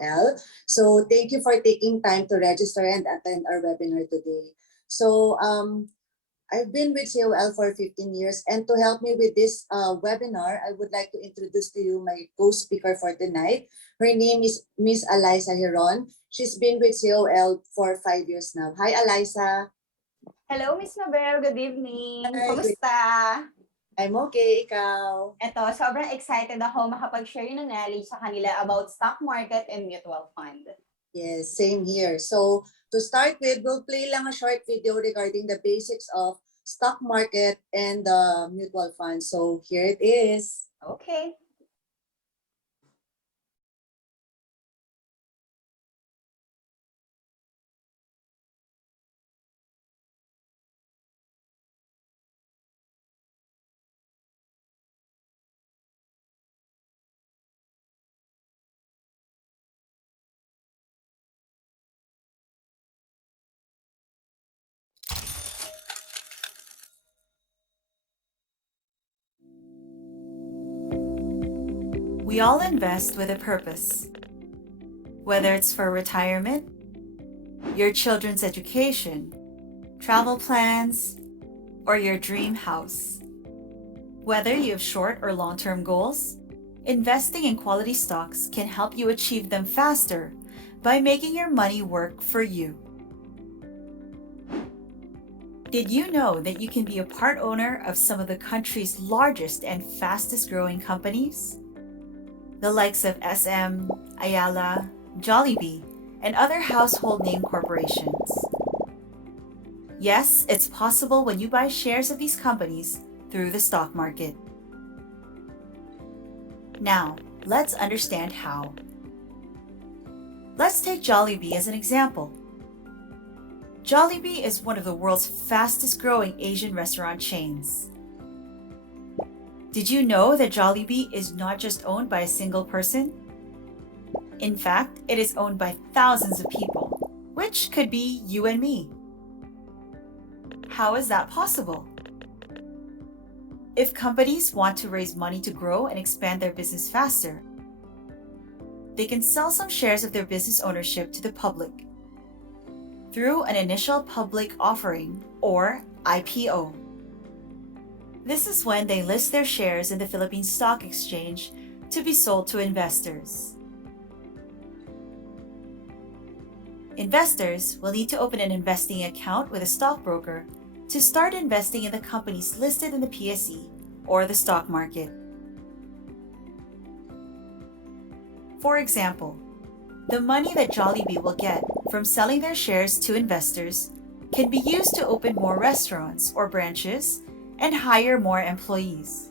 COL. So thank you for taking time to register and attend our webinar today. So I've been with COL for 15 years, and to help me with this webinar, I would like to introduce to you my co-speaker for tonight. Her name is Miss Eliza Heron. She's been with COL for 5 years now. Hi, Eliza. Hello, Miss Mabel. Good evening. Hi, good. Kumusta? I'm okay. Ikaw? Eto, sobrang excited ako makapag-share ng knowledge sa kanila about stock market and mutual fund. Yes, same here. So to start with, we'll play lang a short video regarding the basics of stock market and the mutual fund. So here it is. Okay. We all invest with a purpose. Whether it's for retirement, your children's education, travel plans, or your dream house. Whether you have short or long-term goals, investing in quality stocks can help you achieve them faster by making your money work for you. Did you know that you can be a part owner of some of the country's largest and fastest growing companies? The likes of SM, Ayala, Jollibee, and other household name corporations. Yes, it's possible when you buy shares of these companies through the stock market. Now, let's understand how. Let's take Jollibee as an example. Jollibee is one of the world's fastest growing Asian restaurant chains. Did you know that Jollibee is not just owned by a single person? In fact, it is owned by thousands of people, which could be you and me. How is that possible? If companies want to raise money to grow and expand their business faster, they can sell some shares of their business ownership to the public through an initial public offering or IPO. This is when they list their shares in the Philippine Stock Exchange to be sold to investors. Investors will need to open an investing account with a stockbroker to start investing in the companies listed in the PSE or the stock market. For example, the money that Jollibee will get from selling their shares to investors can be used to open more restaurants or branches and hire more employees.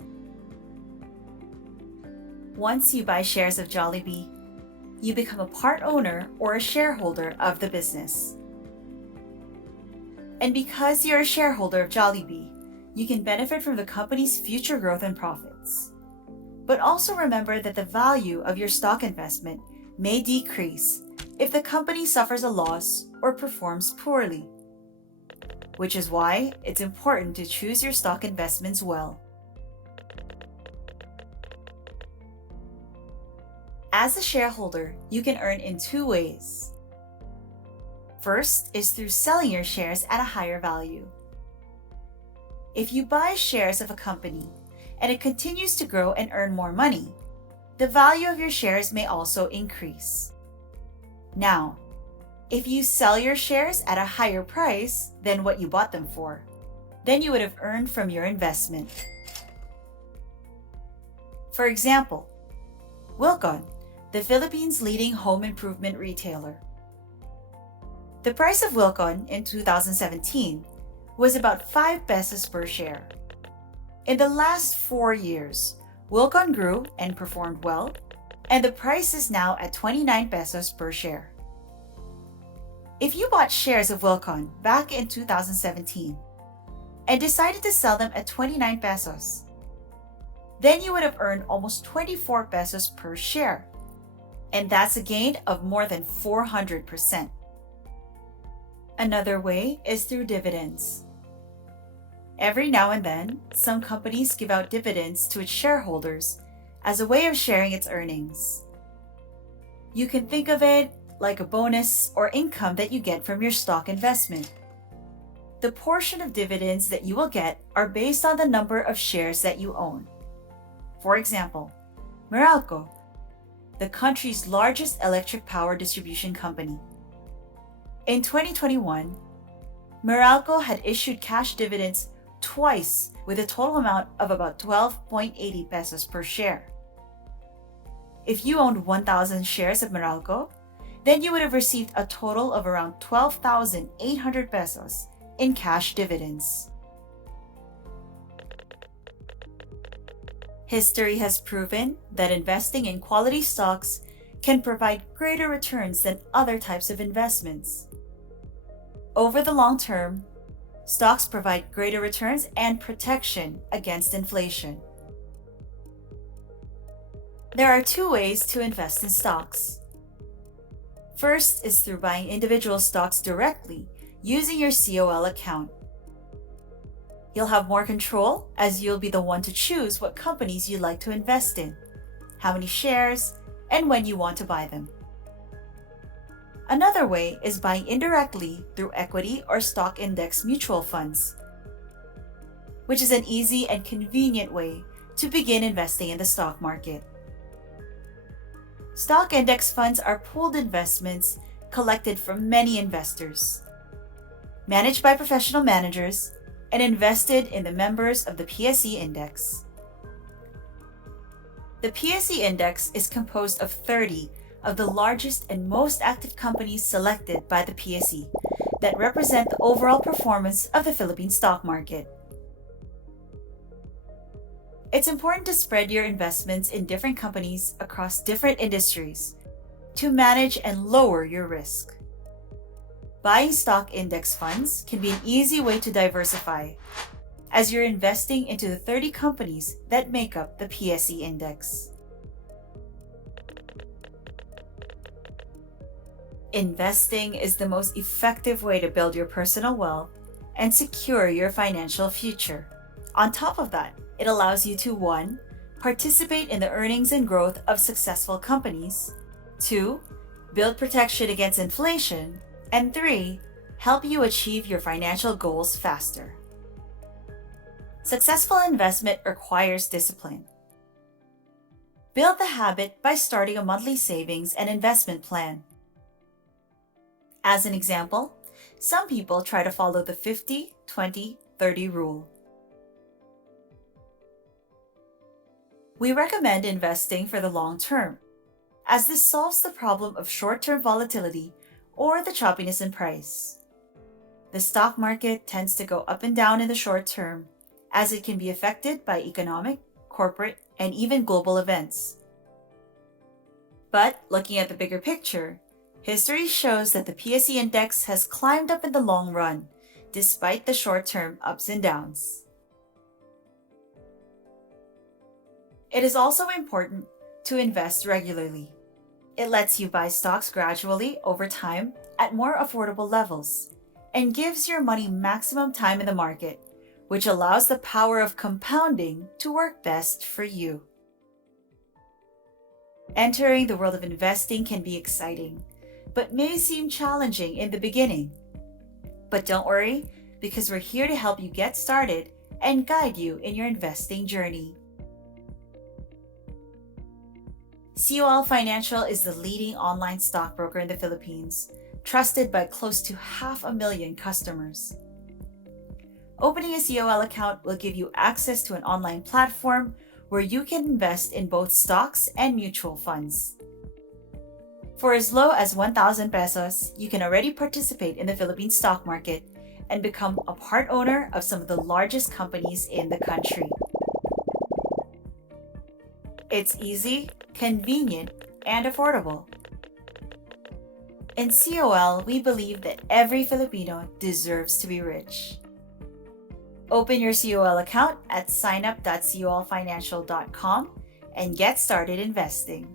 Once you buy shares of Jollibee, you become a part owner or a shareholder of the business. And because you're a shareholder of Jollibee, you can benefit from the company's future growth and profits. But also remember that the value of your stock investment may decrease if the company suffers a loss or performs poorly, which is why it's important to choose your stock investments well. As a shareholder, you can earn in two ways. First is through selling your shares at a higher value. If you buy shares of a company and it continues to grow and earn more money, the value of your shares may also increase. Now, if you sell your shares at a higher price than what you bought them for, then you would have earned from your investment. For example, Wilcon, the Philippines' leading home improvement retailer. The price of Wilcon in 2017 was about 5 pesos per share. In the last 4 years, Wilcon grew and performed well, and the price is now at 29 pesos per share. If you bought shares of Wilcon back in 2017 and decided to sell them at 29 pesos, then you would have earned almost 24 pesos per share. And that's a gain of more than 400%. Another way is through dividends. Every now and then, some companies give out dividends to its shareholders as a way of sharing its earnings. You can think of it like a bonus or income that you get from your stock investment. The portion of dividends that you will get are based on the number of shares that you own. For example, Meralco, the country's largest electric power distribution company. In 2021, Meralco had issued cash dividends twice with a total amount of about 12.80 pesos per share. If you owned 1,000 shares of Meralco, then you would have received a total of around 12,800 pesos in cash dividends. History has proven that investing in quality stocks can provide greater returns than other types of investments. Over the long term, stocks provide greater returns and protection against inflation. There are two ways to invest in stocks. First is through buying individual stocks directly using your COL account. You'll have more control as you'll be the one to choose what companies you'd like to invest in, how many shares, and when you want to buy them. Another way is buying indirectly through equity or stock index mutual funds, which is an easy and convenient way to begin investing in the stock market. Stock index funds are pooled investments collected from many investors, managed by professional managers, and invested in the members of the PSE index. The PSE index is composed of 30 of the largest and most active companies selected by the PSE that represent the overall performance of the Philippine stock market. It's important to spread your investments in different companies across different industries to manage and lower your risk. Buying stock index funds can be an easy way to diversify, as you're investing into the 30 companies that make up the PSE index. Investing is the most effective way to build your personal wealth and secure your financial future. On top of that, it allows you to 1. Participate in the earnings and growth of successful companies, 2. Build protection against inflation, and 3. Help you achieve your financial goals faster. Successful investment requires discipline. Build the habit by starting a monthly savings and investment plan. As an example, some people try to follow the 50-20-30 rule. We recommend investing for the long term, as this solves the problem of short-term volatility or the choppiness in price. The stock market tends to go up and down in the short term, as it can be affected by economic, corporate, and even global events. But looking at the bigger picture, history shows that the PSE index has climbed up in the long run, despite the short-term ups and downs. It is also important to invest regularly. It lets you buy stocks gradually over time at more affordable levels and gives your money maximum time in the market, which allows the power of compounding to work best for you. Entering the world of investing can be exciting, but may seem challenging in the beginning. But don't worry, because we're here to help you get started and guide you in your investing journey. COL Financial is the leading online stockbroker in the Philippines, trusted by close to 500,000 customers. Opening a COL account will give you access to an online platform where you can invest in both stocks and mutual funds. For as low as 1,000 pesos, you can already participate in the Philippine stock market and become a part owner of some of the largest companies in the country. It's easy, convenient, and affordable. In COL, we believe that every Filipino deserves to be rich. Open your COL account at signup.colfinancial.com and get started investing.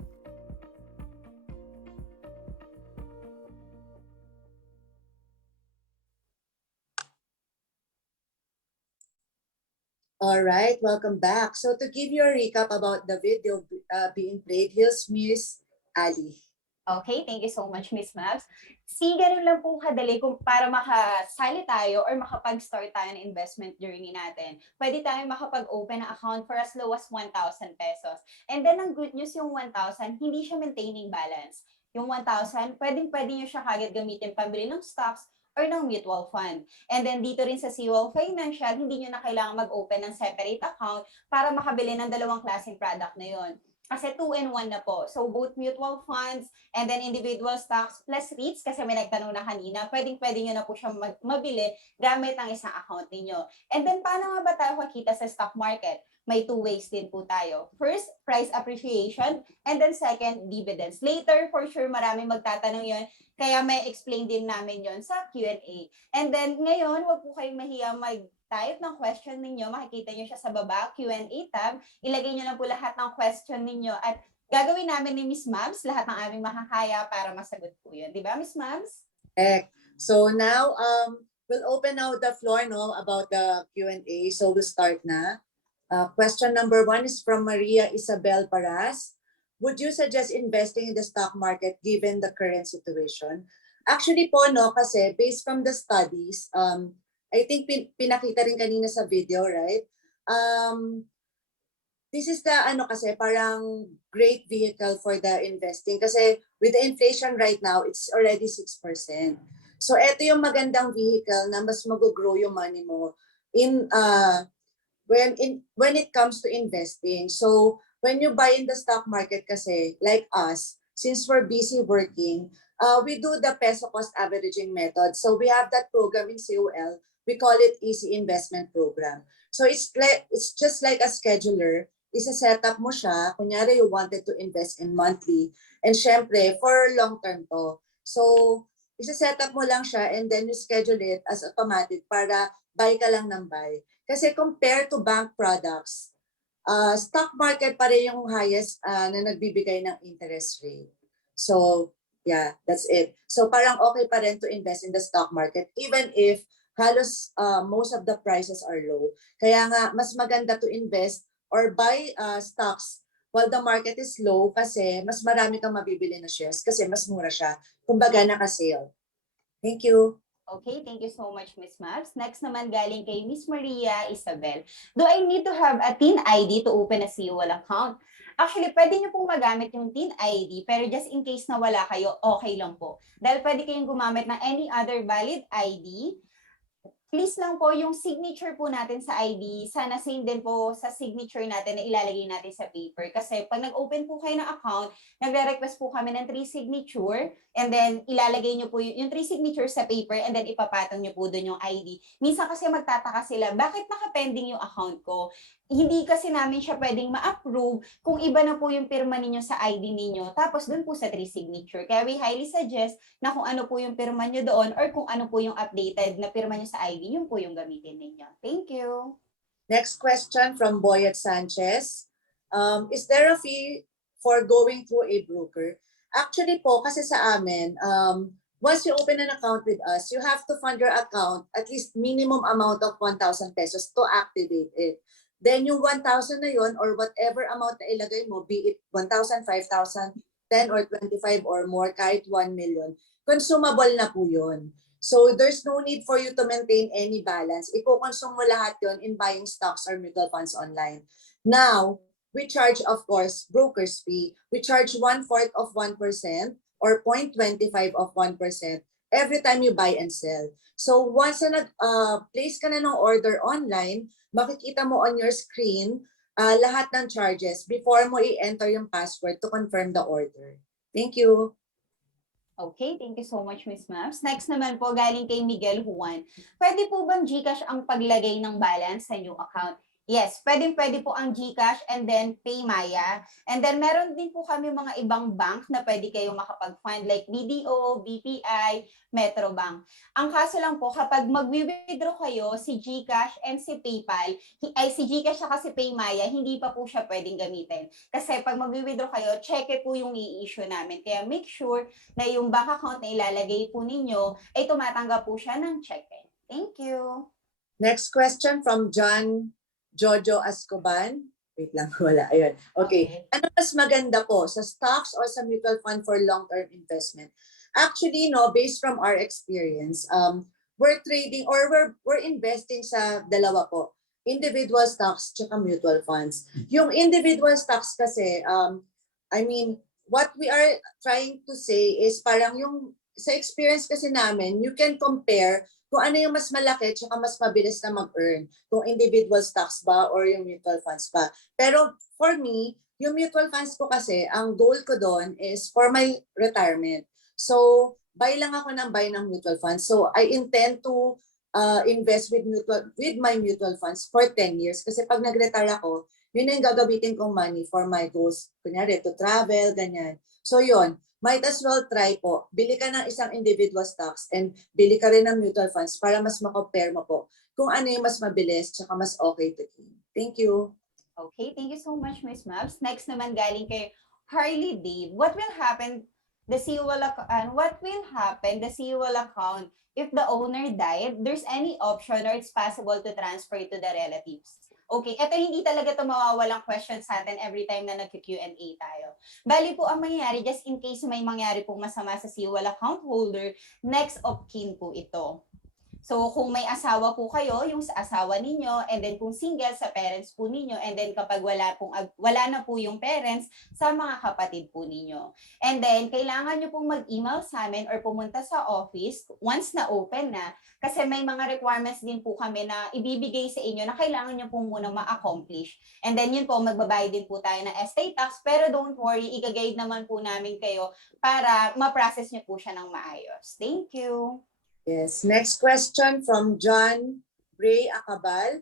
All right, welcome back. So to give you a recap about the video being played, here's Miss Ali. Okay, thank you so much, Miss Mabs. Ganun lang po kadali kung para makasali tayo or makapag-start tayo ng investment journey natin. Pwede tayo makapag-open ng account for as low as 1,000 pesos. And then, ang good news yung 1,000, hindi siya maintaining balance. Yung 1,000, pwede nyo siya kagad gamitin pambili ng stocks or ng mutual fund. And then, dito rin sa COL Financial, hindi nyo na kailangan mag-open ng separate account para makabili ng dalawang klaseng product na yon. Kasi 2-in-1 na po. So, both mutual funds and then individual stocks plus REITs, kasi may nagtanong na kanina, pwedeng-pwede nyo na po siyang mabili gamit ang isang account ninyo. And then, paano nga ba tayo kakita sa stock market? May two ways din po tayo. First, price appreciation, and then second, dividends. Later, for sure, maraming magtatanong yon, kaya may explain din namin yon sa Q&A. And then, ngayon, wag po kayong mahiya mag-type ng question ninyo. Makikita nyo siya sa baba, Q&A tab. Ilagay nyo lang po lahat ng question ninyo at gagawin namin ni Miss Mabs lahat ng aming makakaya para masagot po yun. Di ba, Miss Mabs? So now, we'll open now the floor about the Q&A. So we'll start na. Question number 1 is from Maria Isabel Paras. Would you suggest investing in the stock market given the current situation? Actually po, kasi based from the studies, I think pinakita rin kanina sa video, right? This is the kasi parang great vehicle for the investing kasi with the inflation right now, it's already 6%. So ito yung magandang vehicle na mas mag-grow yung money mo when it comes to investing. So when you buy in the stock market kasi, like us, since we're busy working, we do the peso cost averaging method. So we have that program in COL. We call it Easy Investment Program. So it's just like a scheduler. Isa-set up mo siya. Kunyari, you wanted to invest in monthly. And syempre, for long term to. So, isa-set up mo lang siya and then you schedule it as automatic para buy ka lang ng buy. Kasi compared to bank products, stock market pa rin yung highest na nagbibigay ng interest rate. So, yeah, that's it. So, parang okay pa rin to invest in the stock market even if halos most of the prices are low. Kaya nga, mas maganda to invest or buy stocks while the market is low kasi mas marami kang mabibili na shares kasi mas mura siya. Kumbaga naka-sale. Thank you. Okay, thank you so much, Miss Mabs. Next naman galing kay Miss Maria Isabel. Do I need to have a TIN ID to open a COL account? Actually, pwede nyo pong magamit yung TIN ID, pero just in case na wala kayo, okay lang po. Dahil pwede kayong gumamit ng any other valid ID. Please lang po, yung signature po natin sa ID, sana same din po sa signature natin na ilalagay natin sa paper. Kasi pag nag-open po kayo ng account, nagre-request po kami ng 3 signature and then ilalagay nyo po yung 3 signature sa paper and then ipapatong nyo po doon yung ID. Minsan kasi magtataka sila, bakit naka-pending yung account ko? Hindi kasi namin siya pwedeng ma-approve kung iba na po yung pirma ninyo sa ID ninyo. Tapos doon po sa 3 signature. Kaya we highly suggest na kung ano po yung pirma nyo doon or kung ano po yung updated na pirma nyo sa ID, yun po yung gamitin ninyo. Thank you. Next question from Boyet Sanchez. Is there a fee for going through a broker? Actually po, kasi sa amin, once you open an account with us, you have to fund your account at least minimum amount of 1,000 pesos to activate it. Then yung 1,000 na yun or whatever amount na ilagay mo, be it 1,000, 5,000, 10 or 25 or more, kahit 1 million, consumable na po yun. So there's no need for you to maintain any balance. Iko-consume mo lahat yun in buying stocks or mutual funds online. Now, we charge, of course, broker's fee. We charge 1/4 of 1% or 0.25 of 1% every time you buy and sell. So once na place ka na ng order online, makikita mo on your screen lahat ng charges before mo i-enter yung password to confirm the order. Thank you. Okay, thank you so much, Miss Mabs. Next naman po, galing kay Miguel Juan. Pwede po bang GCash ang paglagay ng balance sa inyong account? Yes, pwede po ang GCash and then PayMaya. And then meron din po kami mga ibang bank na pwede kayong makapag-fund like BDO, BPI, Metrobank. Ang kaso lang po, kapag mag-withdraw kayo, si GCash and si PayPal, si GCash at si PayMaya, hindi pa po siya pwedeng gamitin. Kasi pag mag-withdraw kayo, check po yung i-issue namin. Kaya make sure na yung bank account na ilalagay po ninyo ay tumatanggap po siya ng cheque. Thank you. Next question from John Jojo Ascoban. Wait lang, wala. Ayun. Okay. Okay. Ano mas maganda po, sa stocks or sa mutual fund for long-term investment? Actually, no, based from our experience, we're trading or we're investing sa dalawa po. Individual stocks tsaka mutual funds. Yung individual stocks kasi, I mean, what we are trying to say is parang yung sa experience kasi namin, you can compare kung ano yung mas malaki tsaka mas mabilis na mag-earn. Kung individual stocks ba or yung mutual funds ba. Pero for me, yung mutual funds ko kasi, ang goal ko doon is for my retirement. So, buy lang ako ng buy ng mutual funds. So, I intend to invest with my mutual funds for 10 years. Kasi pag nag-retire ako, yun na yung gagamitin kong money for my goals. Kunyari, to travel, ganyan. So, yun. Might as well try po. Bili ka ng isang individual stocks and bili ka rin ng mutual funds para mas ma-compare mo po kung ano yung mas mabilis tsaka mas okay to gain. Thank you. Okay, thank you so much, Miss Mabs. Next naman galing kay Harley Dave. What will happen the COL account if the owner died? There's any option or it's possible to transfer to the relatives? Okay, ito hindi talaga ito mawawalang question sa atin every time na nag-Q&A tayo. Bali po ang mangyayari, just in case may mangyari pong masama sa COL account holder, next of kin po ito. So, kung may asawa po kayo, yung sa asawa ninyo, and then kung single, sa parents po ninyo, and then kapag wala na po yung parents, sa mga kapatid po ninyo. And then, kailangan nyo pong mag-email sa amin or pumunta sa office once na open na, kasi may mga requirements din po kami na ibibigay sa inyo na kailangan nyo po muna ma-accomplish. And then, yun po, magbabayad din po tayo ng estate tax, pero don't worry, i-guide naman po namin kayo para ma-process nyo po siya ng maayos. Thank you! Yes. Next question from John Ray Acabal.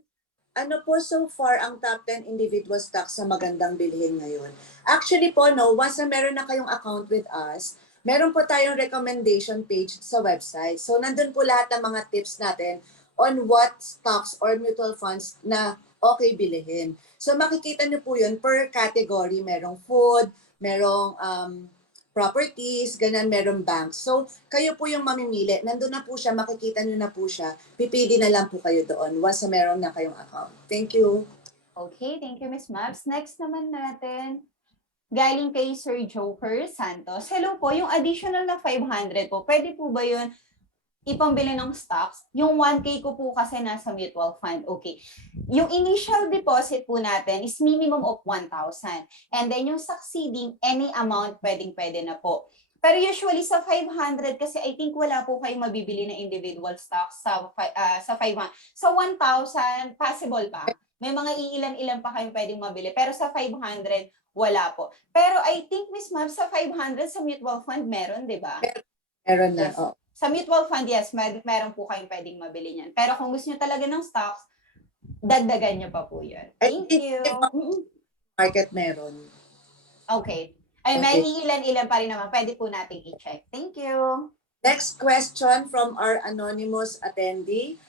Ano po so far ang top 10 individual stocks sa magandang bilhin ngayon? Actually po, no, once na meron na kayong account with us, meron po tayong recommendation page sa website. So, nandun po lahat ng mga tips natin on what stocks or mutual funds na okay bilhin. So, makikita nyo po yun per category. Merong food, merong properties, ganyan, merong banks. So, kayo po yung mamimili. Nandun na po siya, makikita nyo na po siya. Pipili na lang po kayo doon once na meron na kayong account. Thank you. Okay, thank you, Miss Mabs. Next naman natin, galing kay Sir Joker Santos. Hello po, yung additional na 500 po, pwede po ba yun ipambili ng stocks? Yung 1K ko po kasi nasa mutual fund. Okay. Yung initial deposit po natin is minimum of 1,000. And then yung succeeding, any amount pwedeng-pwede na po. Pero usually sa 500, kasi I think wala po kayong mabibili na individual stocks sa 500. Sa 1,000, possible pa. May mga iilan-ilan pa kayong pwedeng mabili. Pero sa 500, wala po. Pero I think, Miss Mab, sa 500 sa mutual fund meron, di ba? Meron na. Yes. Oh. Sa mutual fund, yes, meron po kayong pwedeng mabili niyan. Pero kung gusto nyo talaga ng stocks, dagdagan nyo pa po yun. Thank you. Market meron. Okay. Ay, may ilan-ilan pa rin naman. Pwede po nating i-check. Thank you. Next question from our anonymous attendee.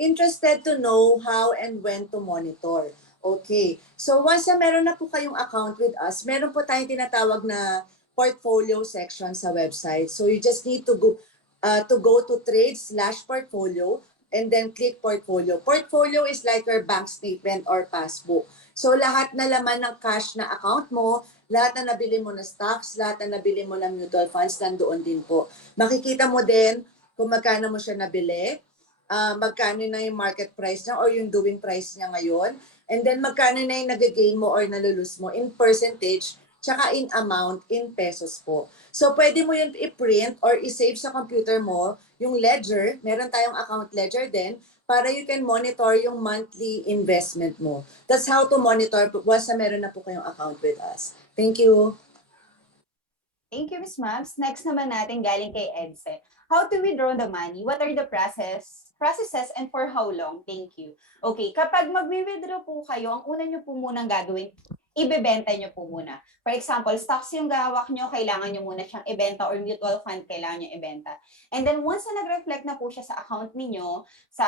Interested to know how and when to monitor. Okay. So once na meron na po kayong account with us, meron po tayong tinatawag na portfolio section sa website. So you just need to go to trade/portfolio and then click portfolio. Portfolio is like your bank statement or passbook. So lahat na laman ng cash na account mo, lahat na nabili mo na stocks, lahat na nabili mo ng mutual funds, nandoon din po. Makikita mo din kung magkano mo siya nabili, magkano na yung market price niya or yung doing price niya ngayon, and then magkano na yung nag-gain mo or nalulus mo in percentage, tsaka in amount, in pesos po. So, pwede mo yun i-print or i-save sa computer mo, yung ledger, meron tayong account ledger din, para you can monitor yung monthly investment mo. That's how to monitor once na meron na po kayong account with us. Thank you. Thank you, Ms. Mabs. Next naman natin galing kay Edse. How to withdraw the money? What are the processes and for how long? Thank you. Okay, kapag mag-withdraw po kayo, ang una nyo po munang gagawin, ibebenta nyo po muna. For example, stocks yung gawak nyo, kailangan nyo muna siyang ibenta or mutual fund, kailangan nyo ibenta. And then once na nag-reflect na po siya sa account ninyo, sa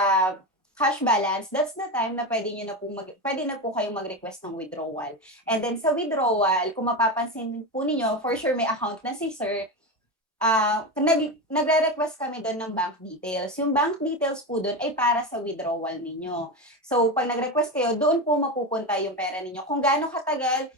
cash balance, that's the time na pwede na po kayong mag-request ng withdrawal. And then sa withdrawal, kung mapapansin po ninyo, for sure may account na si sir, nagre-request kami doon ng bank details. Yung bank details po doon ay para sa withdrawal ninyo. So, pag nag-request kayo, doon po mapupunta yung pera ninyo. Kung gaano katagal,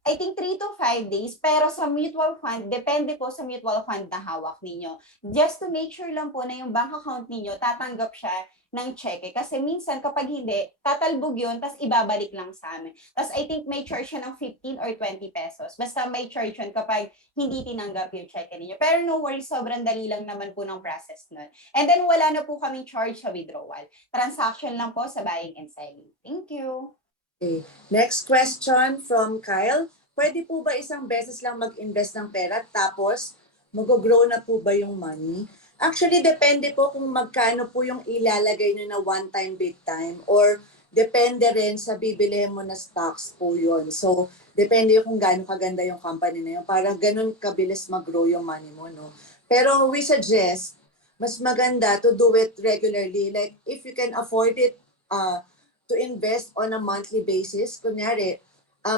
I think 3 to 5 days, pero sa mutual fund, depende po sa mutual fund na hawak ninyo. Just to make sure lang po na yung bank account ninyo, tatanggap siya ng cheque. Kasi minsan kapag hindi, tatalbog yun, tapos ibabalik lang sa amin. Tapos I think may charge siya ng 15 or 20 pesos. Basta may charge yun kapag hindi tinanggap yung cheque ninyo. Pero no worries, sobrang dali lang naman po ng process nun. And then wala na po kaming charge sa withdrawal. Transaction lang po sa buying and selling. Thank you. Okay. Next question from Kyle. Pwede po ba isang beses lang mag-invest ng pera tapos mag-grow na po ba yung money? Actually, depende po kung magkano po yung ilalagay nyo na one time, big time, or depende rin sa bibili mo na stocks po yun. So, depende yung kung gaano kaganda yung company na yun. Para ganun kabilis mag-grow yung money mo, no? Pero we suggest, mas maganda to do it regularly. Like, if you can afford it, to invest on a monthly basis. Kunyari,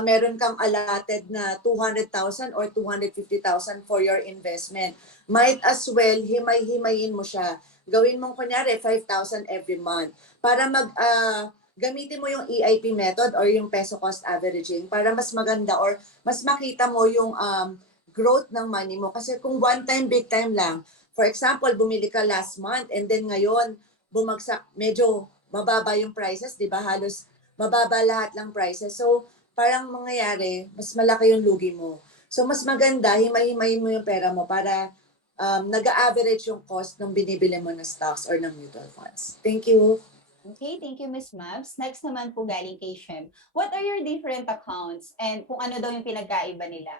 meron kang allotted na 200,000 or 250,000 for your investment. Might as well, himay-himayin mo siya. Gawin mong kunyari 5,000 every month para gamitin mo yung EIP method or yung peso cost averaging para mas maganda or mas makita mo yung growth ng money mo. Kasi kung one time, big time lang, for example, bumili ka last month and then ngayon, bumagsak, medyo mababa yung prices, di ba? Halos mababa lahat ng prices. So, parang mangyayari, mas malaki yung lugi mo. So, mas maganda, himay-himayin mo yung pera mo para nag-a-average yung cost ng binibili mo na stocks or ng mutual funds. Thank you. Okay, thank you, Ms. Mabs. Next naman po galing kay Shem. What are your different accounts and kung ano daw yung pinagkaiba nila?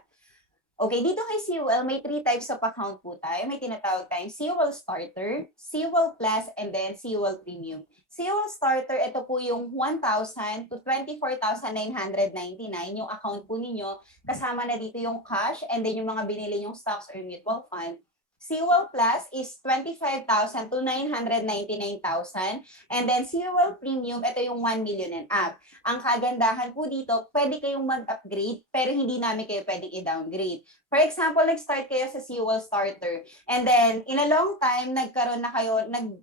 Okay, dito kay COL, may 3 types of account po tayo. May tinatawag tayong COL Starter, COL Plus, and then COL Premium. COL Starter, ito po yung 1,000 to 24,999 yung account po ninyo. Kasama na dito yung cash and then yung mga binili yung stocks or mutual fund. COL Plus is 25,000 to 999,000. And then COL Premium, ito yung 1 million and up. Ang kagandahan po dito, pwede kayong mag-upgrade pero hindi namin kayo pwedeng i-downgrade. For example, nag-start kayo sa COL Starter and then in a long time, nagkaroon na kayo ng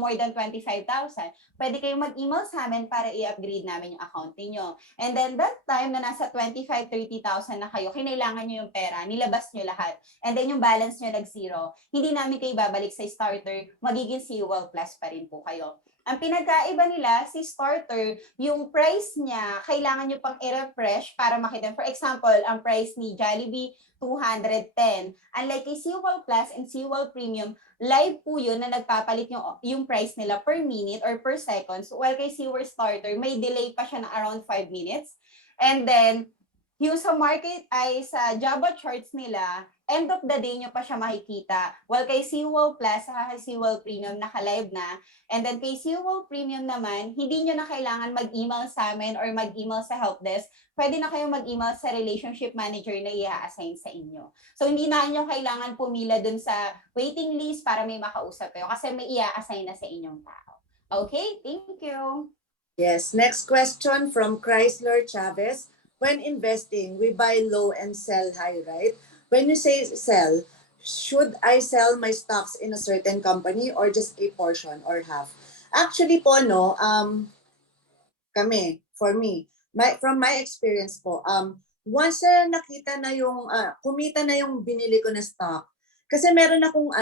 more than 25,000, pwede kayong mag-email sa amin para i-upgrade namin yung account niyo. And then that time na nasa 25,000-30,000 na kayo, kinailangan nyo yung pera, nilabas nyo lahat. And then yung balance nyo nag-zero, hindi namin kayo babalik sa starter, magiging COL Plus pa rin po kayo. Ang pinagkaiba nila, si starter, yung price niya, kailangan nyo pang i-refresh para makita. For example, ang price ni Jollibee, 210. Unlike kay COL Plus and COL Premium, live po yun na nagpapalit yung price nila per minute or per seconds. While kay COL Starter, may delay pa siya na around 5 minutes. And then, yung sa market ay sa Java charts nila, end of the day nyo pa siya makikita. While kay COL Plus, saka kay COL Premium, naka-live na. And then kay COL Premium naman, hindi nyo na kailangan mag-email sa amin or mag-email sa helpdesk. Pwede na kayo mag-email sa relationship manager na i-assign sa inyo. So hindi na nyo kailangan pumila dun sa waiting list para may makausap kayo kasi may i-assign na sa inyong tao. Okay, thank you. Yes, next question from Chrysler Chavez. When investing, we buy low and sell high, right? When you say sell, should I sell my stocks in a certain company or just a portion or half? Actually po, no, for me, from my experience po, once nakita na yung, kumita na yung binili ko na stock, kasi meron akong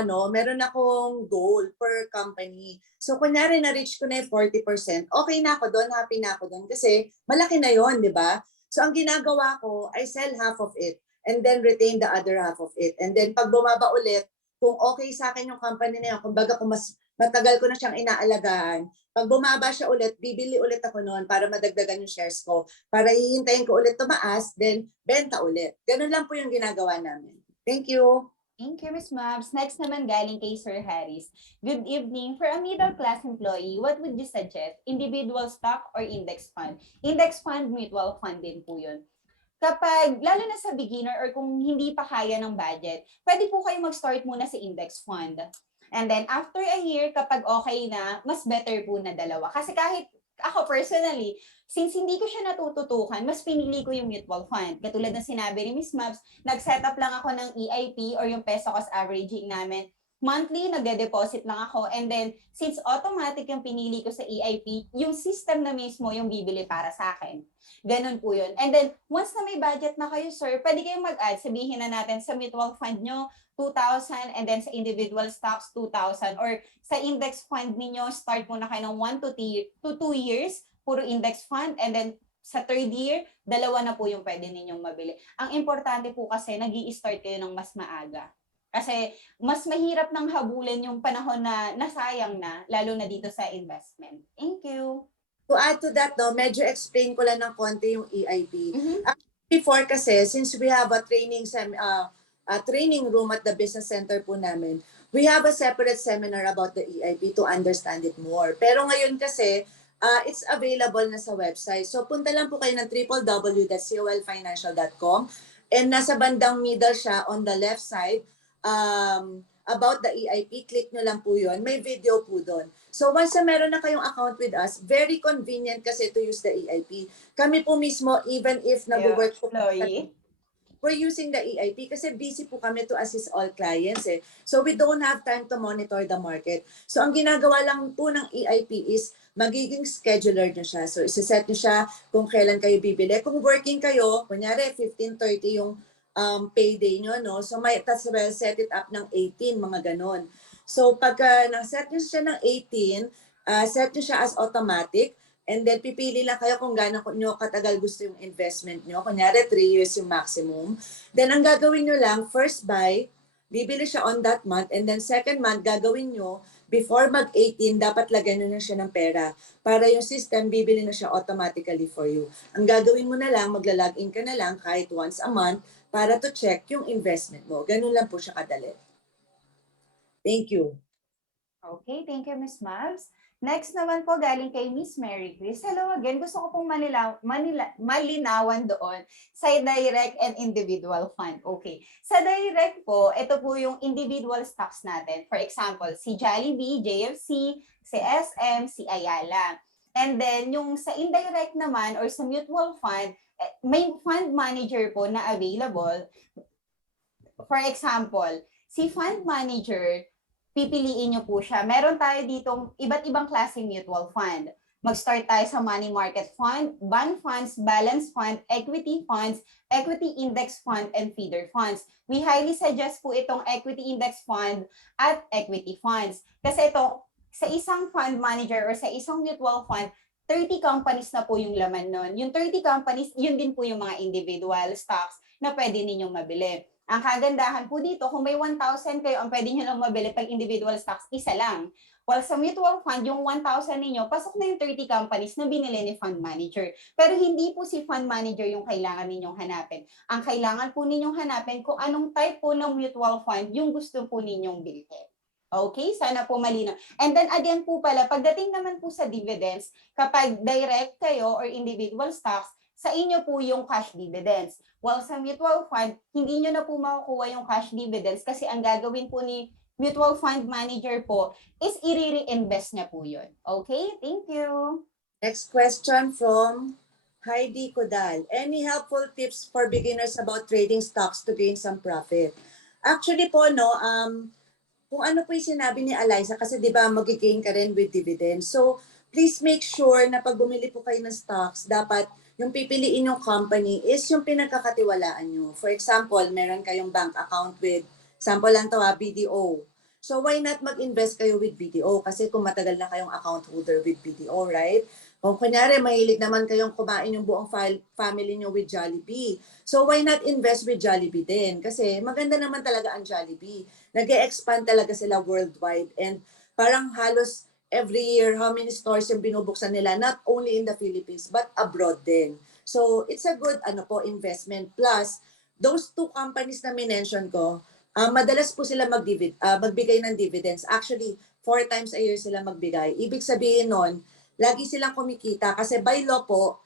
goal per company. So, kunyari na-reach ko na yung 40%, okay na ako doon, happy na ako doon. Kasi malaki na yon, di ba? So, ang ginagawa ko, I sell half of it and then retain the other half of it. And then, pag bumaba ulit, kung okay sa akin yung company na yun, kumbaga kung mas matagal ko na siyang inaalagaan, pag bumaba siya ulit, bibili ulit ako noon para madagdagan yung shares ko. Para hihintayin ko ulit tumaas, then benta ulit. Ganun lang po yung ginagawa namin. Thank you. Thank you, Ms. Mabs. Next naman galing kay Sir Harris. Good evening. For a middle-class employee, what would you suggest? Individual stock or index fund? Index fund, mutual fund din po yun. Kapag, lalo na sa beginner or kung hindi pa kaya ng budget, pwede po kayo mag-start muna sa index fund. And then after a year, kapag okay na, mas better po na dalawa. Kasi kahit ako personally, Since hindi ko siya natututukan, mas pinili ko yung mutual fund. Katulad ng sinabi ni Miss Mabs, nag-set up lang ako ng EIP or yung peso cost averaging namin. Monthly, nagde-deposit lang ako. And then, since automatic yung pinili ko sa EIP, yung system na mismo yung bibili para sa akin. Ganun po yun. And then, once na may budget na kayo, sir, pwede kayong mag-add. Sabihin na natin sa mutual fund nyo, 2,000, and then sa individual stocks, 2,000. Or sa index fund ninyo, start muna kayo ng 1 to 2 years, puro index fund. And then, sa third year, dalawa na po yung pwede ninyong mabili. Ang importante po kasi, nag-i-start kayo ng mas maaga. Kasi mas mahirap nang habulin yung panahon na nasayang na, lalo na dito sa investment. Thank you. To add to that, no, medyo explain ko lang ng konti yung EIP. Before kasi, since we have a training room at the business center po namin, we have a separate seminar about the EIP to understand it more. Pero ngayon kasi, it's available na sa website. So punta lang po kayo ng www.colfinancial.com, and nasa bandang middle siya on the left side, about the EIP, click nyo lang po yun. May video po doon. So once na meron na kayong account with us, very convenient kasi to use the EIP. Kami po mismo, even if nag-work po, we're using the EIP kasi busy po kami to assist all clients eh. So we don't have time to monitor the market. So ang ginagawa lang po ng EIP is magiging scheduler nyo siya. So isa-set nyo siya kung kailan kayo bibili. Kung working kayo, kunyari 15:30 yung payday nyo, no? So may set it up ng 18, mga ganon. So pagka na-set nyo siya ng 18, set nyo siya as automatic, and then pipili lang kayo kung gaano nyo katagal gusto yung investment nyo. Kunyari 3 years yung maximum. Then ang gagawin nyo lang, first buy, bibili siya on that month, and then second month, gagawin nyo, before mag-18, dapat lagyan nyo na siya ng pera para yung system, bibili na siya automatically for you. Ang gagawin mo na lang, magla-login ka na lang kahit once a month para to check yung investment mo. Ganun lang po siya kadali. Thank you. Okay, thank you, Ms. Mabs. Next naman po, galing kay Miss Mary Chris. Hello again. Gusto ko pong malinawan doon sa direct and individual fund. Okay. Sa direct po, ito po yung individual stocks natin. For example, si Jollibee, JFC, si SM, si Ayala. And then, yung sa indirect naman or sa mutual fund, may fund manager po na available. For example, si fund manager, pipiliin nyo po siya. Meron tayo ditong iba't ibang klaseng mutual fund. Mag-start tayo sa money market fund, bond funds, balance fund, equity funds, equity index fund, and feeder funds. We highly suggest po itong equity index fund at equity funds. Kasi ito, sa isang fund manager or sa isang mutual fund, 30 companies na po yung laman nun. Yung 30 companies, yun din po yung mga individual stocks na pwede ninyong mabili. Ang kagandahan po dito, kung may 1,000 kayo, ang pwede nyo lang mabili pag individual stocks, isa lang. While sa mutual fund, yung 1,000 ninyo, pasok na yung 30 companies na binili ni fund manager. Pero hindi po si fund manager yung kailangan ninyong hanapin. Ang kailangan po ninyong hanapin kung anong type po ng mutual fund yung gusto po ninyong bilhin. Okay, sana po malinaw. And then again po pala, pagdating naman po sa dividends, kapag direct kayo or individual stocks, sa inyo po yung cash dividends. While sa mutual fund, hindi nyo na po makukuha yung cash dividends kasi ang gagawin po ni mutual fund manager po is i-reinvest niya po yun. Okay, thank you. Next question from Heidi Kodal. Any helpful tips for beginners about trading stocks to gain some profit? Actually po, no, kung ano po yung sinabi ni Eliza, kasi di ba magigain ka rin with dividends. So, please make sure na pag bumili po kayo ng stocks, dapat yung pipiliin yung company is yung pinagkakatiwalaan nyo. For example, meron kayong bank account with, sample lang to BDO. So, why not mag-invest kayo with BDO? Kasi kung matagal na kayong account holder with BDO, right? Kung kunyari, mahilig naman kayong kumain yung buong family nyo with Jollibee. So, why not invest with Jollibee din? Kasi maganda naman talaga ang Jollibee. Nag-e-expand talaga sila worldwide. And parang halos every year, how many stores yung binubuksan nila, not only in the Philippines, but abroad din. So, it's a good investment. Plus, those two companies na minention ko, madalas po sila magbigay ng dividends. Actually, 4 times a year sila magbigay. Ibig sabihin nun, lagi silang kumikita kasi by law po,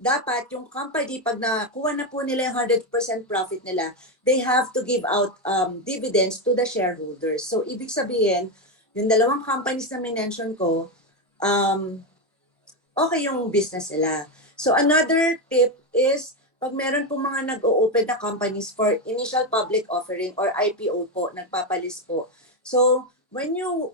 dapat yung company, pag nakuha na po nila yung 100% profit nila, they have to give out dividends to the shareholders. So, ibig sabihin, yung dalawang companies na minention ko, okay yung business nila. So another tip is, pag meron po mga nag-o-open na companies for initial public offering or IPO po, nagpapalis po. So when you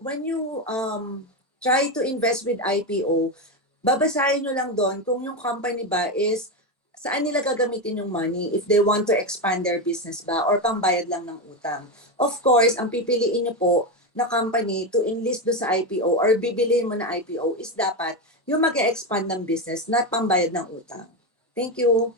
try to invest with IPO, babasahin nyo lang doon kung yung company ba is saan nila gagamitin yung money, if they want to expand their business ba or pangbayad lang ng utang. Of course, ang pipiliin nyo po na company to enlist do sa IPO or bibiliin mo na IPO is dapat yung mag-expand ng business, not pambayad ng utang. Thank you.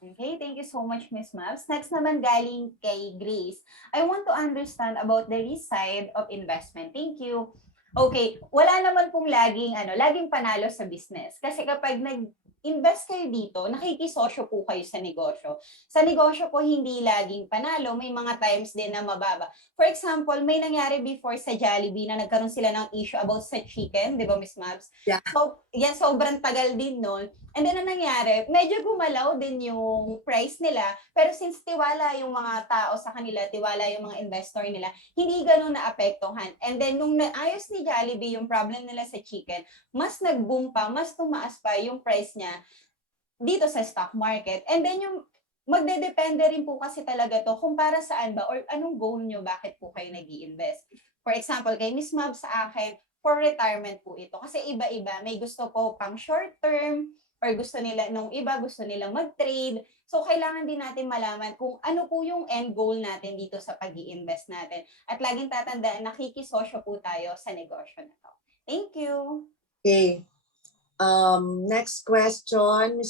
Okay, thank you so much, Miss Mabs. Next naman galing kay Grace. I want to understand about the risk side of investment. Thank you. Okay, wala naman pong laging panalo sa business. Kasi kapag nag-invest kayo dito, nakikisosyo po kayo sa negosyo. Sa negosyo po, hindi laging panalo. May mga times din na mababa. For example, may nangyari before sa Jollibee na nagkaroon sila ng issue about sa chicken, di ba, Miss Mabs? Yeah. So, yan, sobrang tagal din nun. And then, ang nangyari, medyo gumalaw din yung price nila. Pero since tiwala yung mga tao sa kanila, tiwala yung mga investor nila, hindi ganun naapektuhan. And then, nung naayos ni Jollibee yung problem nila sa chicken, mas nag-boom pa, mas tumaas pa yung price niya dito sa stock market. And then, yung magdedepende rin po kasi talaga to kung para saan ba or anong goal nyo, bakit po kayo nag-i-invest. For example, kay Miss Mab sa akin, for retirement po ito. Kasi iba-iba, may gusto po pang short term, or gusto nila, nung iba gusto nilang mag-trade. So, kailangan din natin malaman kung ano po yung end goal natin dito sa pag-i-invest natin. At laging tatandaan, nakikisosyo po tayo sa negosyo na to. Thank you. Okay. Next question,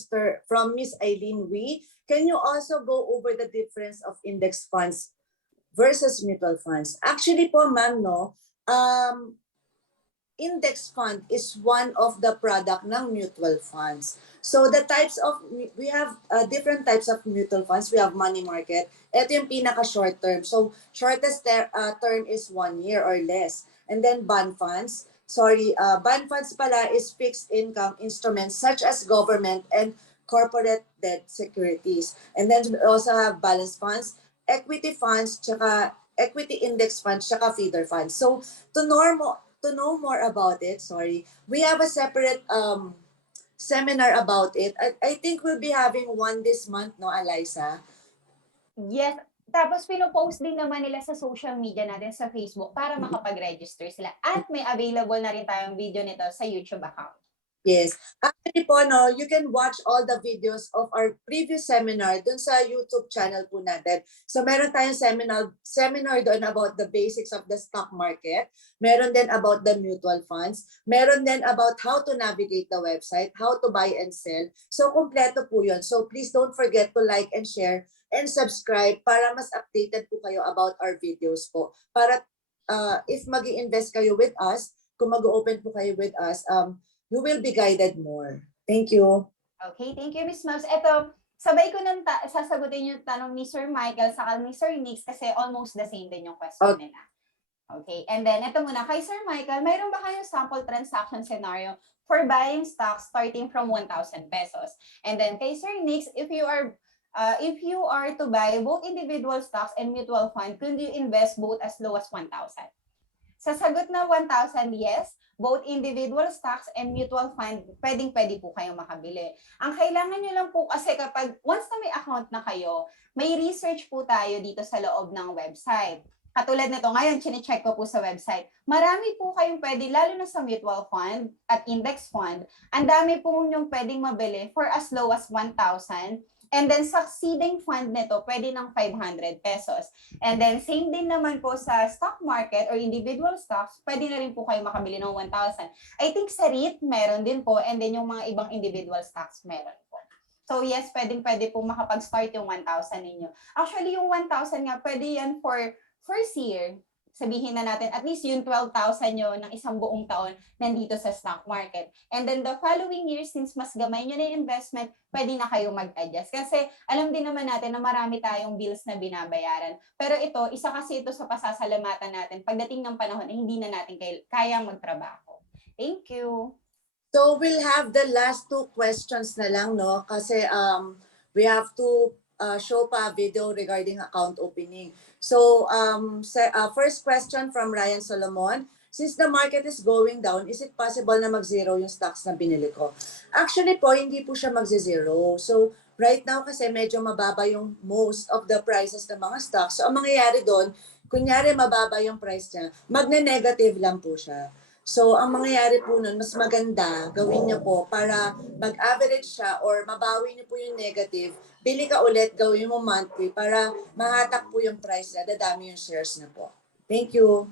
from Miss Eileen Wee. Can you also go over the difference of index funds versus mutual funds? Actually po, ma'am, no, index fund is one of the product ng mutual funds. So the types of, we have different types of mutual funds. We have money market. Ito yung pinaka short term. So shortest term is 1 year or less. And then bond funds. Bond funds pala is fixed income instruments such as government and corporate debt securities. And then we also have balance funds, equity funds, tsaka equity index funds, tsaka feeder funds. So to know more about it, we have a separate seminar about it. I think we'll be having one this month, no, Eliza? Yes. Tapos pinopost din naman nila sa social media natin sa Facebook para makapag-register sila. At may available na rin tayong video nito sa YouTube account. Yes. Actually po, no, you can watch all the videos of our previous seminar dun sa YouTube channel po natin. So meron tayong seminar doon about the basics of the stock market. Meron din about the mutual funds. Meron din about how to navigate the website, how to buy and sell. So kompleto po yun. So please don't forget to like and share and subscribe para mas updated po kayo about our videos po. Para if mag-i-invest kayo with us, kung mag-open po kayo with us, you will be guided more. Thank you. Okay, thank you, Miss Mabs. Ito, sabay ko nang sasagutin yung tanong ni Sir Michael sa ni Sir Nix kasi almost the same din yung question nila. Okay, and then ito muna, kay Sir Michael, mayroon ba kayong sample transaction scenario for buying stocks starting from 1,000 pesos? And then kay Sir Nix, if you are to buy both individual stocks and mutual fund, could you invest both as low as 1,000? Sa sagot na 1,000, yes, both individual stocks and mutual fund, pwedeng-pwede po kayong makabili. Ang kailangan nyo lang po kasi kapag once na may account na kayo, may research po tayo dito sa loob ng website. Katulad nito, ngayon, chine-check ko po sa website. Marami po kayong pwede, lalo na sa mutual fund at index fund, ang dami po yung pwedeng mabili for as low as 1,000. And then succeeding fund nito, pwede ng 500 pesos. And then same din naman po sa stock market or individual stocks, pwede na rin po kayo makabili ng 1,000. I think sa REIT, meron din po. And then yung mga ibang individual stocks, meron po. So yes, pwede po makapag-start yung 1,000 ninyo. Actually, yung 1,000 nga, pwede yan for first year. Sabihin na natin, at least yung 12,000 nyo ng isang buong taon nandito sa stock market. And then the following year, since mas gamay nyo na yung investment, pwede na kayo mag-adjust. Kasi alam din naman natin na marami tayong bills na binabayaran. Pero ito, isa kasi ito sa pasasalamatan natin pagdating ng panahon na hindi na natin kayang magtrabaho. Thank you. So we'll have the last two questions na lang, no? Kasi we have to show pa a video regarding account opening. So first question from Ryan Solomon. since the market is going down, is it possible na mag-zero yung stocks na binili ko? Actually po, hindi po siya mag-zero. So, right now kasi medyo mababa yung most of the prices ng mga stocks. So, ang mangyayari doon, kunyari mababa yung price niya, magne-negative lang po siya. So, ang mangyayari po nun, mas maganda gawin niyo po para mag-average siya or mabawi niyo po yung negative, bili ka ulit, gawin mo monthly para mahatak po yung price niya, dadami yung shares na po. Thank you.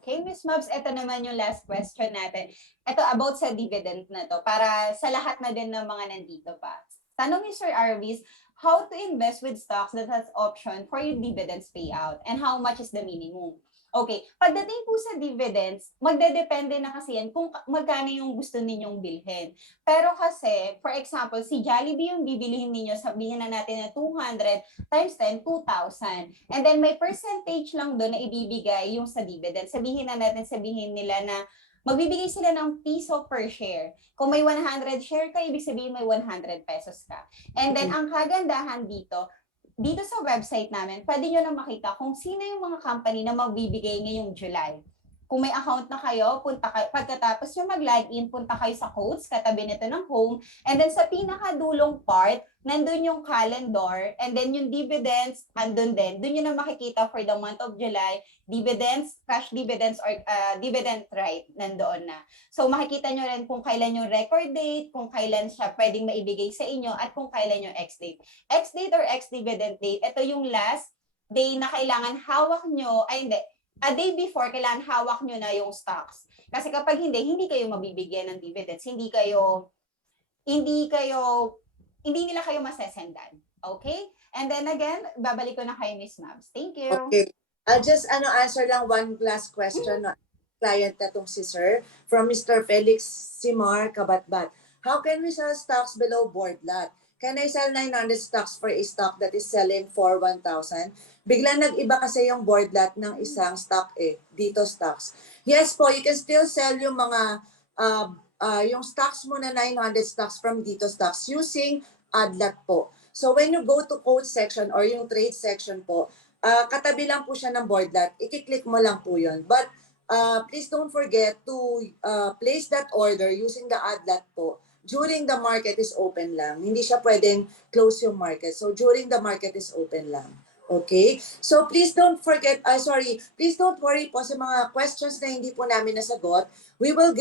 Okay, Miss Mabs, ito naman yung last question natin. Ito about sa dividend na to, para sa lahat na din ng mga nandito pa. Tanong ni Sir Arvis, how to invest with stocks that has option for your dividends payout and how much is the minimum? Okay, pagdating po sa dividends, magdedepende na kasi yan kung magkano yung gusto ninyong bilhin. Pero kasi, for example, si Jollibee yung bibilihin ninyo, sabihin na natin na 200 times 10, 2,000. And then may percentage lang doon na ibibigay yung sa dividend. Sabihin nila na magbibigay sila ng piso per share. Kung may 100 share ka, ibig sabihin may 100 pesos ka. And then ang kagandahan dito sa website namin, pwede nyo lang makita kung sino yung mga company na magbibigay ngayong July. Kung may account na kayo, pagkatapos nyo mag-login, punta kayo sa quotes, katabi nito ng home, and then sa pinakadulong part, nandun yung calendar, and then yung dividends, andun din. Doon nyo na makikita for the month of July, dividends, cash dividends, or dividend right, nandoon na. So makikita nyo rin kung kailan yung record date, kung kailan siya pwedeng maibigay sa inyo, at kung kailan yung ex-date. Ex-date or ex-dividend date, ito yung last day na kailangan hawak nyo, a day before, kailangan hawak nyo na yung stocks. Kasi kapag hindi kayo mabibigyan ng dividends, hindi nila kayo masesendan. Okay? And then again, babalik ko na kay Miss Mabs. Thank you. Okay. I'll just answer lang one last question na client na tong si Sir from Mr. Felix Simar Kabatbat. How can we sell stocks below board lot? Can I sell 900 stocks for a stock that is selling for 1,000? Biglang nag-iba kasi yung board lot ng isang stock dito stocks. Yes po, you can still sell yung mga yung stocks mo na 900 stocks from dito stocks using ad lot po. So when you go to quote section or yung trade section po, katabi lang po siya ng board lot. I-click mo lang po yun. But please don't forget to place that order using the ad lot po. During the market is open lang. Hindi siya pwedeng close yung market. So during the market is open lang. Okay? So please don't forget, please don't worry po sa mga questions na hindi po namin nasagot. We will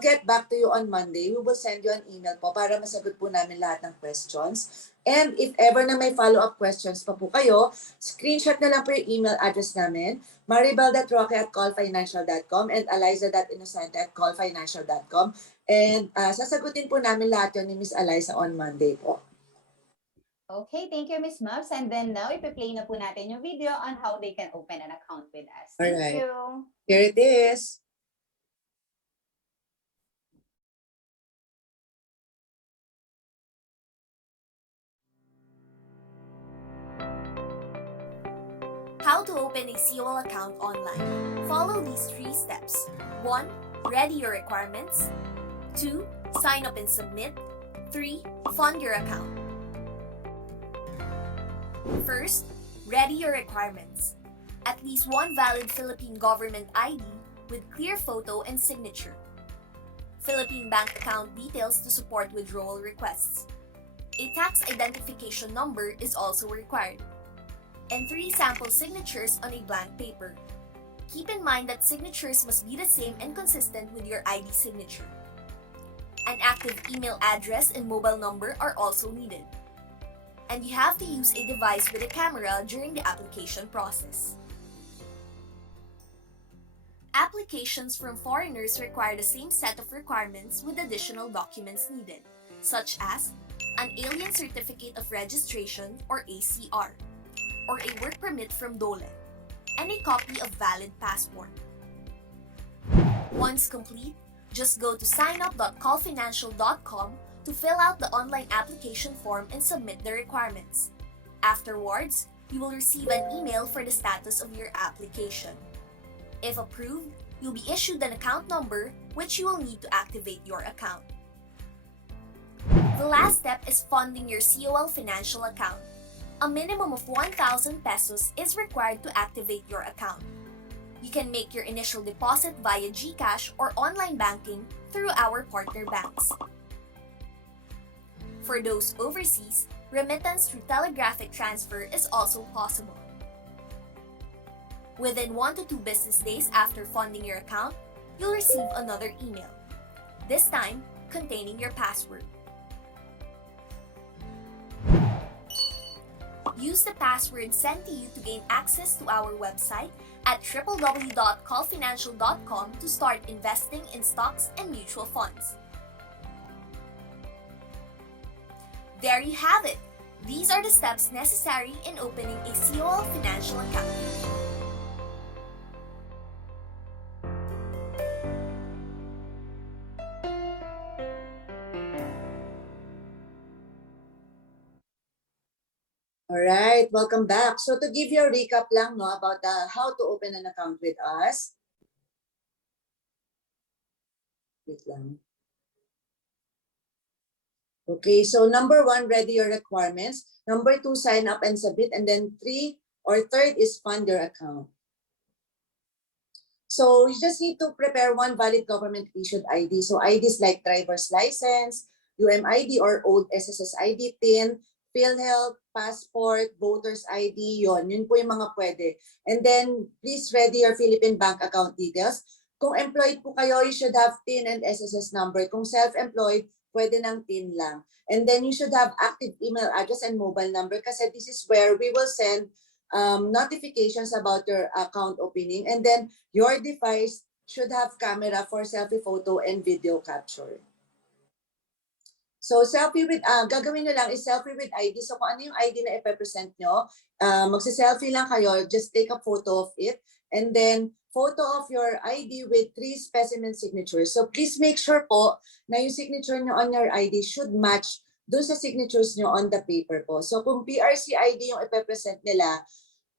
get back to you on Monday. We will send you an email po para masagot po namin lahat ng questions. And if ever na may follow-up questions pa po kayo, screenshot na lang po yung email address namin, maribel.roque@colfinancial.com and eliza.innocente@colfinancial.com. And sasagutin po namin lahat yun ni Miss Eliza on Monday po. Okay, thank you, Miss Mabs. And then now, ipi-play na po natin yung video on how they can open an account with us. Thank Alright. you. Here it is. How to open a COL account online. Follow these 3 steps. 1. Ready your requirements. 2. Sign up and submit. 3. Fund your account. First, ready your requirements. At least one valid Philippine government ID with clear photo and signature. Philippine bank account details to support withdrawal requests. A tax identification number is also required. And 3 sample signatures on a blank paper. Keep in mind that signatures must be the same and consistent with your ID signature. An active email address and mobile number are also needed. And you have to use a device with a camera during the application process. Applications from foreigners require the same set of requirements with additional documents needed, such as an Alien Certificate of Registration or ACR, or a work permit from DOLE, and a copy of valid passport. Once complete, just go to signup.colfinancial.com to fill out the online application form and submit the requirements. Afterwards, you will receive an email for the status of your application. If approved, you'll be issued an account number which you will need to activate your account. The last step is funding your COL financial account. A minimum of 1,000 pesos is required to activate your account. You can make your initial deposit via GCash or online banking through our partner banks. For those overseas, remittance through telegraphic transfer is also possible. Within 1 to 2 business days after funding your account, you'll receive another email, this time containing your password. Use the password sent to you to gain access to our website at www.colfinancial.com to start investing in stocks and mutual funds. There you have it! These are the steps necessary in opening a COL financial account. Alright, welcome back. So to give you a recap lang no, about how to open an account with us. Wait lang. Okay, so number 1, ready your requirements. Number 2, sign up and submit. And then 3 or third is fund your account. So you just need to prepare 1 valid government issued ID. So IDs like driver's license, UMID or old SSS ID, PIN, PhilHealth, passport, voter's ID, yun po yung mga pwede. And then please ready your Philippine bank account details. Kung employed po kayo, you should have PIN and SSS number. Kung self-employed, pwede ng PIN lang. And then you should have active email address and mobile number kasi this is where we will send notifications about your account opening. And then your device should have camera for selfie photo and video capture. So selfie with, gagawin nyo lang is selfie with ID. So kung ano yung ID na ipepresent nyo, magsa-selfie lang kayo, just take a photo of it. And then photo of your ID with 3 specimen signatures. So please make sure po na yung signature nyo on your ID should match dun sa signatures nyo on the paper po. So kung PRC ID yung ipepresent nila,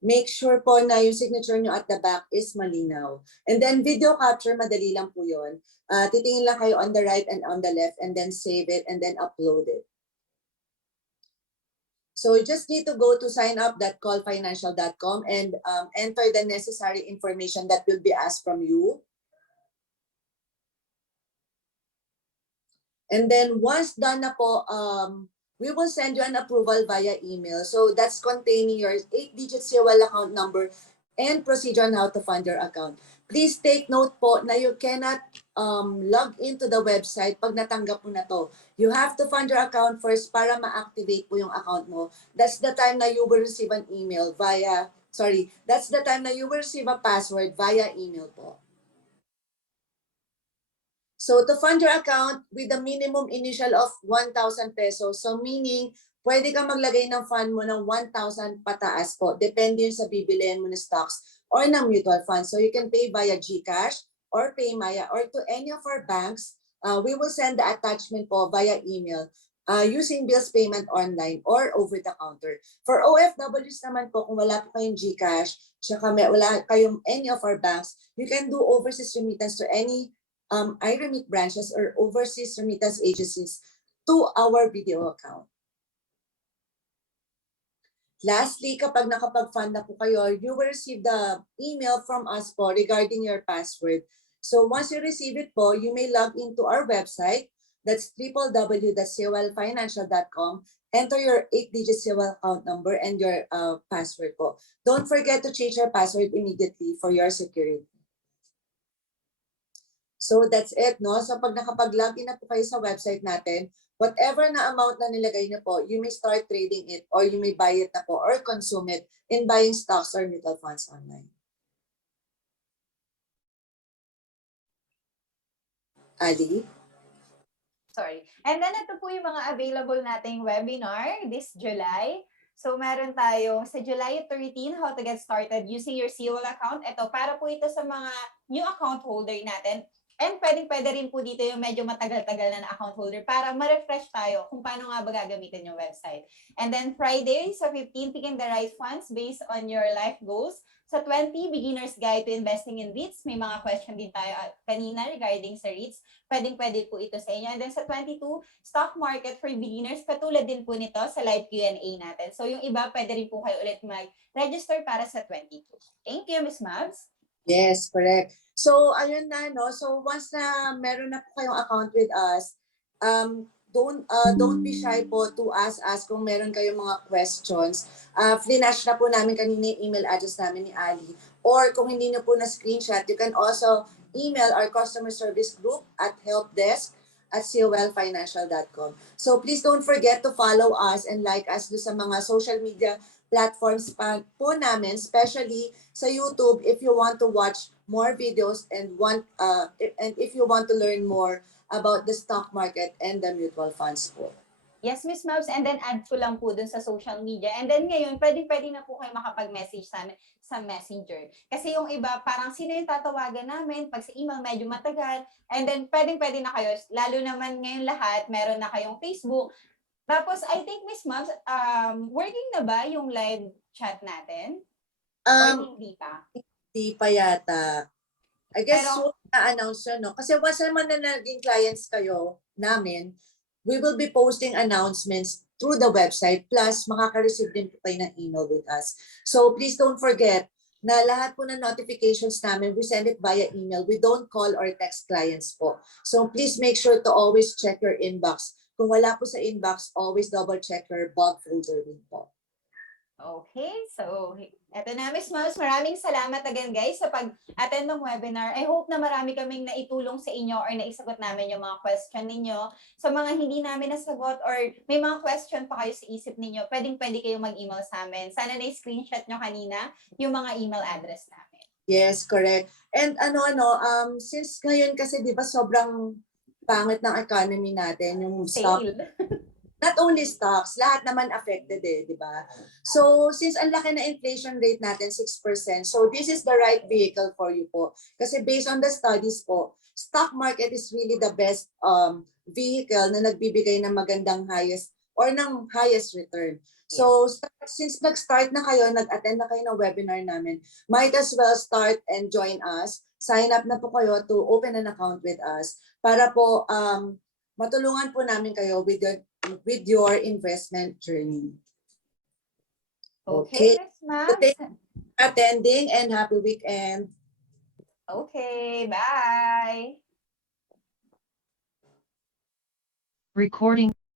make sure po na yung signature nyo at the back is malinaw. And then video capture, madali lang po yun. Titingin lang kayo on the right and on the left and then save it and then upload it. So you just need to go to signup.colfinancial.com and enter the necessary information that will be asked from you. And then once done na po, we will send you an approval via email. So that's containing your 8-digit COL account number and procedure on how to fund your account. Please take note po na you cannot log into the website pag natanggap mo na to. You have to fund your account first para ma-activate po yung account mo. That's the time na you will receive an email via, that's the time na you will receive a password via email po. So to fund your account with a minimum initial of 1,000 pesos, so meaning pwede kang maglagay ng fund mo ng 1,000 pataas po, depende yun sa bibilihan mo ng stocks or ng mutual funds. So you can pay via GCash or PayMaya or to any of our banks. We will send the attachment po via email using bills payment online or over the counter. For OFWs naman po, kung wala po kayong GCash, tsaka wala kayong any of our banks, you can do overseas remittance to any iRemit branches or overseas remittance agencies to our video account. Lastly, kapag nakapag-fund na po kayo, you will receive the email from us po regarding your password. So once you receive it po, you may log into our website. That's www.colfinancial.com. Enter your 8-digit COL account number and your password po. Don't forget to change your password immediately for your security. So that's it, no? So pag nakapag-login na po kayo sa website natin, whatever na amount na nilagay niyo po, you may start trading it or you may buy it na po or consume it in buying stocks or mutual funds online. Ali? Sorry. And then ito po yung mga available nating webinar this July. So meron tayo sa July 13, how to get started using your COL account. Ito, para po ito sa mga new account holder natin. And pwede rin po dito yung medyo matagal-tagal na account holder para ma-refresh tayo kung paano nga ba gagamitin yung website. And then Friday, sa 15, picking the right funds based on your life goals. Sa 20, Beginner's Guide to Investing in REITs. May mga question din tayo kanina regarding sa REITs. Pwede po ito sa inyo. And then sa 22, Stock Market for Beginners. Katulad din po nito sa live Q&A natin. So yung iba, pwede rin po kayo ulit mag-register para sa 22. Thank you, Ms. Mabs. Yes, correct. So, ayun na, no? So, once na meron na po kayong account with us, don't be shy po to ask us kung meron kayong mga questions. Flash na po namin kanina yung email address namin ni Ali. Or kung hindi nyo po na screenshot, you can also email our customer service group at helpdesk@colfinancial.com. So, please don't forget to follow us and like us sa mga social media platforms pa po namin, especially sa YouTube if you want to watch more videos and if you want to learn more about the stock market and the mutual funds po. Yes, Miss Mabs, and then add ko lang po dun sa social media. And then ngayon, pwede na po kayo makapag-message sa amin sa Messenger. Kasi yung iba, parang sino yung tatawagan namin, pag sa email medyo matagal, and then pwede na kayo, lalo naman ngayon lahat, meron na kayong Facebook. Tapos, I think, Miss Mabs, working na ba yung live chat natin? Or hindi pa? Di pa yata. I guess Pero, soon na-announce yun, no? Kasi once naman na naging clients kayo namin, we will be posting announcements through the website, plus makaka-receive din po kayo ng email with us. So please don't forget na lahat po ng notifications namin, we send it via email. We don't call or text clients po. So please make sure to always check your inbox. Kung wala po sa inbox, always double check your bulk folder din po. okay, so eto na, Miss Mouse. Maraming salamat again, guys, sa pag-attend ng webinar. I hope na marami kaming naitulong sa inyo or naisagot namin yung mga question ninyo. Sa mga hindi namin nasagot or may mga question pa kayo sa isip ninyo, pwede kayo mag-email sa amin. Sana na-screenshot nyo kanina yung mga email address namin. Yes, correct. And since ngayon kasi 'di ba sobrang pangit ng economy natin, yung stock, Sale. not only stocks, lahat naman affected di ba? So, since ang laki na inflation rate natin, 6%, so this is the right vehicle for you po. Kasi based on the studies po, stock market is really the best vehicle na nagbibigay ng magandang highest or ng highest return. So, since nag-start na kayo, nag-attend na kayo ng webinar namin, might as well start and join us. Sign up na po kayo to open an account with us para po matulungan po namin kayo with your investment journey. Okay, Okay. Miss Mouse. Thank you for attending and happy weekend. Okay, bye. Recording